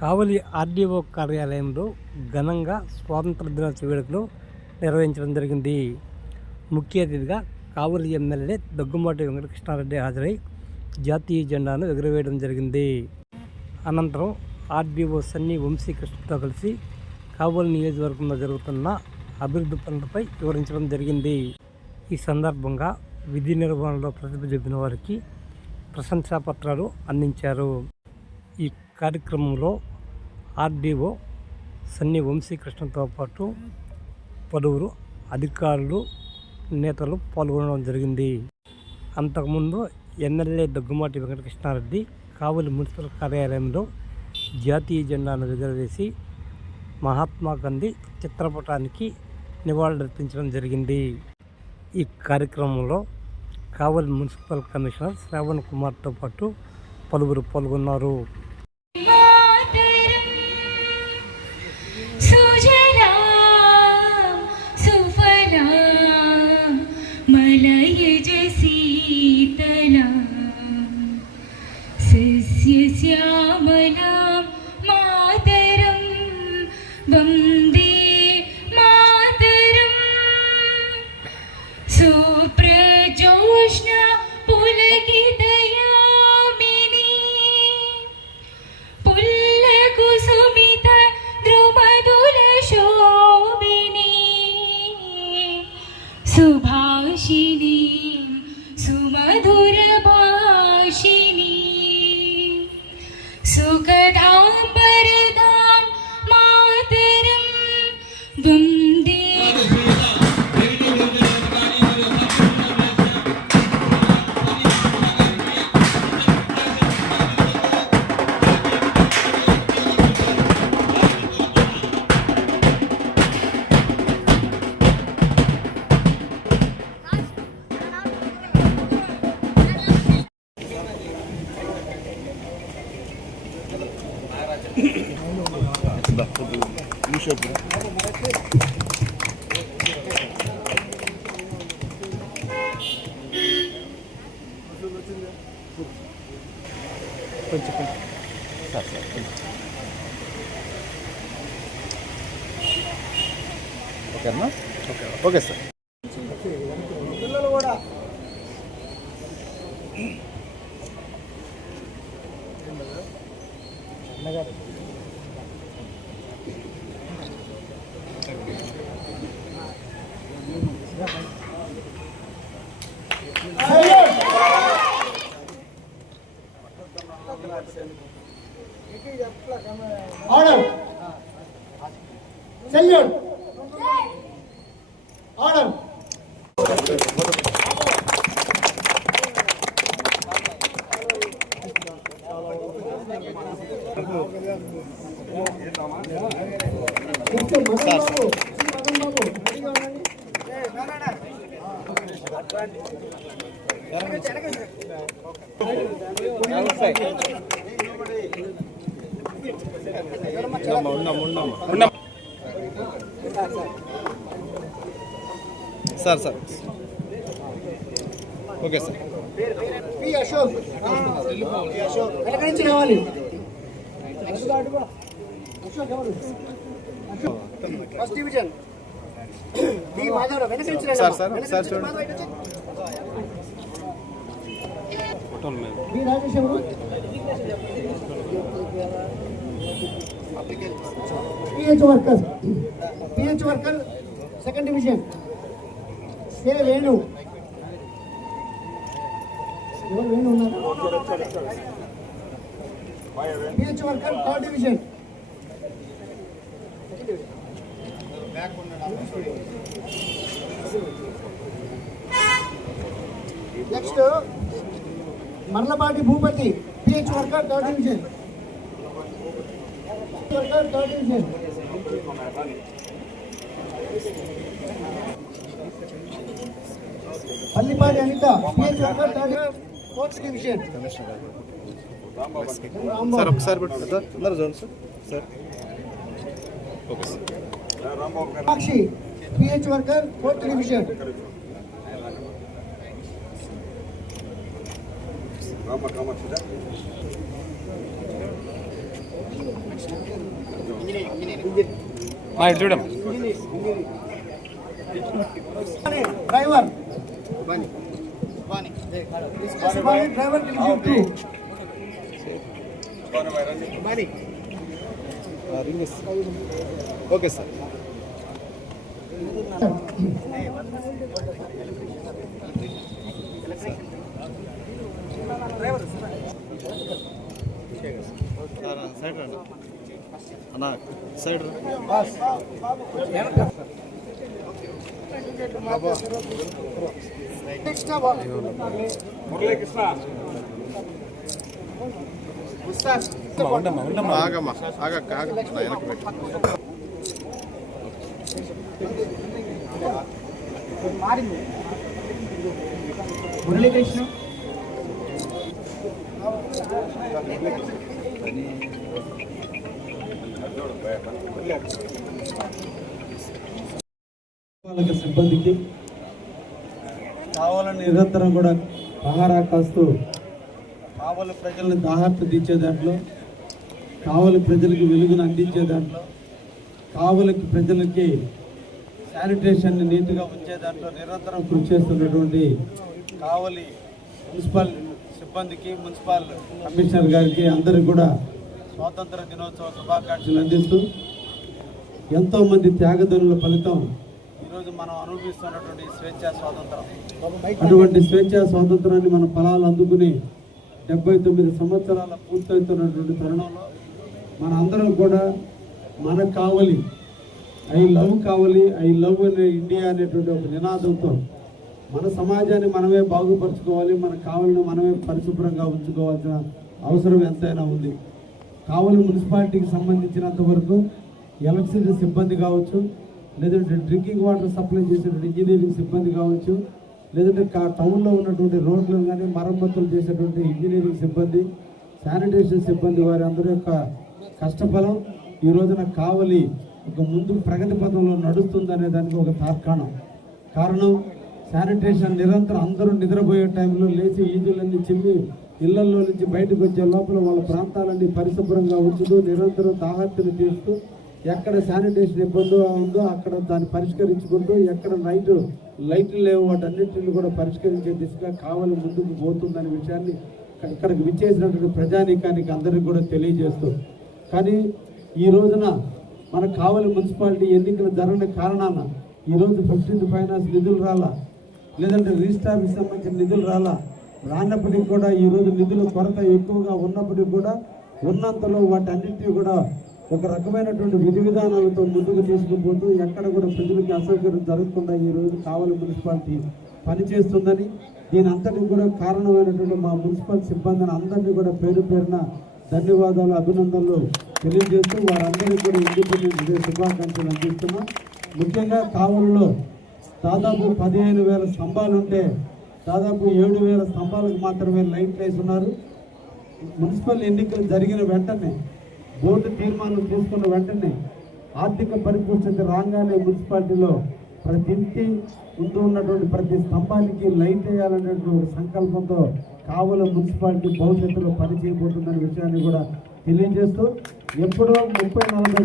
కావలి RDO కార్యాలయంలో ఘనంగా స్వాతంత్ర దినోత్సవ వేడుకలు నిర్వహించడం జరిగింది. ముఖ్య అతిథిగా కావలి ఎమ్మెల్యే దగ్గుమాటి వెంకటకృష్ణారెడ్డి హాజరై జాతీయ జెండాను ఎగురవేయడం జరిగింది. అనంతరం ఆర్డీఓ సన్నీ వంశీకృష్ణతో కలిసి కావలి నియోజకవర్గంలో జరుగుతున్న అభివృద్ధి పనులపై వివరించడం జరిగింది. ఈ సందర్భంగా విధి నిర్వహణలో ప్రతిభ చూపిన వారికి ప్రశంసా పత్రాలు అందించారు. ఈ కార్యక్రమంలో ఆర్డీఓ సన్ని వంశీకృష్ణతో పాటు పలువురు అధికారులు నేతలు పాల్గొనడం జరిగింది. అంతకుముందు ఎమ్మెల్యే దగ్గుమాటి వెంకటకృష్ణారెడ్డి కావలి మున్సిపల్ కార్యాలయంలో జాతీయ జెండాను ఎగురవేసి మహాత్మా గాంధీ చిత్రపటానికి నివాళులర్పించడం జరిగింది. ఈ కార్యక్రమంలో కావలి మున్సిపల్ కమిషనర్ శ్రావణ్ కుమార్తో పాటు పలువురు పాల్గొన్నారు. కొంచెం కొంచెం ఓకేనా okay okay sir Order. Salute. Order. Mister Madan బాబు sir sir. Okay sir. నుంచి Ashok first division. Sir. Sir, sir చూడండి. మాధవ్ ఇటు వచ్చి. బి రాజేష్ ఎవరు PH worker PH worker second division K Venu ఎవరు వేణు ఉన్నారు PH worker third division next Marlapati Bhupathi PH worker third division worker third division Pallipati Anitha PH worker third fourth division. Sir ఒకసారి పెట్టు. Sir అందరూ చూడండి sir. Sir. Okay sir Sakshi PH worker fourth division. చూడం driver Usmani driver give two okay sir. Side రండి అన్న side next ఆగమ్మా ఆగక్క ఆగ వెనక్కి పెట్టు మురళీకృష్ణ. సిబ్బందికి కావాలని నిరంతరం కూడా పహారా కాస్తూ కావలి ప్రజలను దాహార్త తీర్చే దాంట్లో కావలి ప్రజలకు వెలుగును అందించే దాంట్లో కావలికి ప్రజలకి శానిటేషన్ని నీట్గా ఉంచే దాంట్లో నిరంతరం కృషి చేస్తున్నటువంటి కావలి మున్సిపల్ సిబ్బందికి మున్సిపల్ కమిషనర్ గారికి అందరికి కూడా స్వాతంత్ర దినోత్సవ శుభాకాంక్షలు అందిస్తూ ఎంతో మంది త్యాగదనుల ఫలితం ఈరోజు మనం అనుభవిస్తున్నటువంటి స్వేచ్ఛా స్వాతంత్రం. అటువంటి స్వేచ్ఛా స్వాతంత్రాన్ని మన ఫలాలు అందుకుని డెబ్బై తొమ్మిది సంవత్సరాల పూర్తవుతున్నటువంటి తరుణంలో మన అందరం కూడా మన Kavali I love Kavali I love అనే ఇండియా అనేటువంటి ఒక నినాదంతో మన సమాజాన్ని మనమే బాగుపరచుకోవాలి మన కావలిని మనమే పరిశుభ్రంగా ఉంచుకోవాల్సిన అవసరం ఎంతైనా ఉంది. కావలి మున్సిపాలిటీకి సంబంధించినంత వరకు ఎలక్ట్రిసిటీ సిబ్బంది కావచ్చు లేదంటే డ్రింకింగ్ వాటర్ సప్లై చేసేటువంటి ఇంజనీరింగ్ సిబ్బంది కావచ్చు లేదంటే కా- టౌన్లో ఉన్నటువంటి రోడ్లను కానీ మరమ్మతులు చేసేటువంటి ఇంజనీరింగ్ సిబ్బంది శానిటేషన్ సిబ్బంది వారి అందరి యొక్క కష్టఫలం ఈ రోజున కావలి ఒక ముందు ప్రగతి పథంలో నడుస్తుందనే దానికి ఒక తార్కాణం. కారణం శానిటేషన్ నిరంతరం అందరూ నిద్రపోయే టైంలో లేచి ఈదులన్నీ చిమ్మి ఇళ్ళలో నుంచి బయటకు వచ్చే లోపల వాళ్ళ ప్రాంతాలన్నీ పరిశుభ్రంగా ఉంచుతూ నిరంతరం దాహత్తులు తీస్తూ ఎక్కడ శానిటేషన్ ఇబ్బంది ఉందో అక్కడ దాన్ని పరిష్కరించుకుంటూ ఎక్కడ నైట్ లైట్లు లేవు వాటన్నిటిని కూడా పరిష్కరించే దిశగా కావాలి ముందుకు పోతుందనే విషయాన్ని ఇక్కడికి విచ్చేసినటువంటి ప్రజానీకానికి అందరికీ కూడా తెలియజేస్తూ. కానీ ఈ రోజున మన కావలి మున్సిపాలిటీ ఎన్నికలు జరగని కారణాన ఈరోజు ఫిఫ్టీన్త్ ఫైనాన్స్ నిధులు రాలా. లేదంటే రిజిస్టార్కి సంబంధించిన నిధులు రాలా? రానప్పటికీ కూడా ఈరోజు నిధుల కొరత ఎక్కువగా ఉన్నప్పటికీ కూడా ఉన్నంతలో వాటన్నింటినీ కూడా ఒక రకమైనటువంటి విధి విధానాలతో ముందుకు తీసుకుపోతూ ఎక్కడ కూడా ప్రజలకి అసౌకర్యం జరగకుండా ఈరోజు కావలి మున్సిపాలిటీ పనిచేస్తుందని దీని అంతటికి కూడా కారణమైనటువంటి మా మున్సిపల్ సిబ్బందిని అందరినీ కూడా పేరు పేరున ధన్యవాదాలు అభినందనలు తెలియజేస్తూ వారందరికీ కూడా ఇండిపెండెన్స్ డే శుభాకాంక్షలు అందిస్తున్నాం. ముఖ్యంగా కావలిలో దాదాపు పదిహేను వేల స్తంభాలు ఉంటే దాదాపు ఏడు వేల స్తంభాలకు మాత్రమే లైట్లు వేసి ఉన్నారు. మున్సిపల్ ఎన్నికలు జరిగిన వెంటనే బోర్డు తీర్మానం తీసుకున్న వెంటనే ఆర్థిక పరిపుష్టత రాగానే మున్సిపాలిటీలో ప్రతి ఇంటి ముందు ఉన్నటువంటి ప్రతి స్తంభానికి లైట్ వేయాలనేటువంటి సంకల్పంతో కావల మున్సిపాలిటీ భవిష్యత్తులో పనిచేయబోతుందనే విషయాన్ని కూడా తెలియజేస్తూ ఎప్పుడో ముప్పై నలభై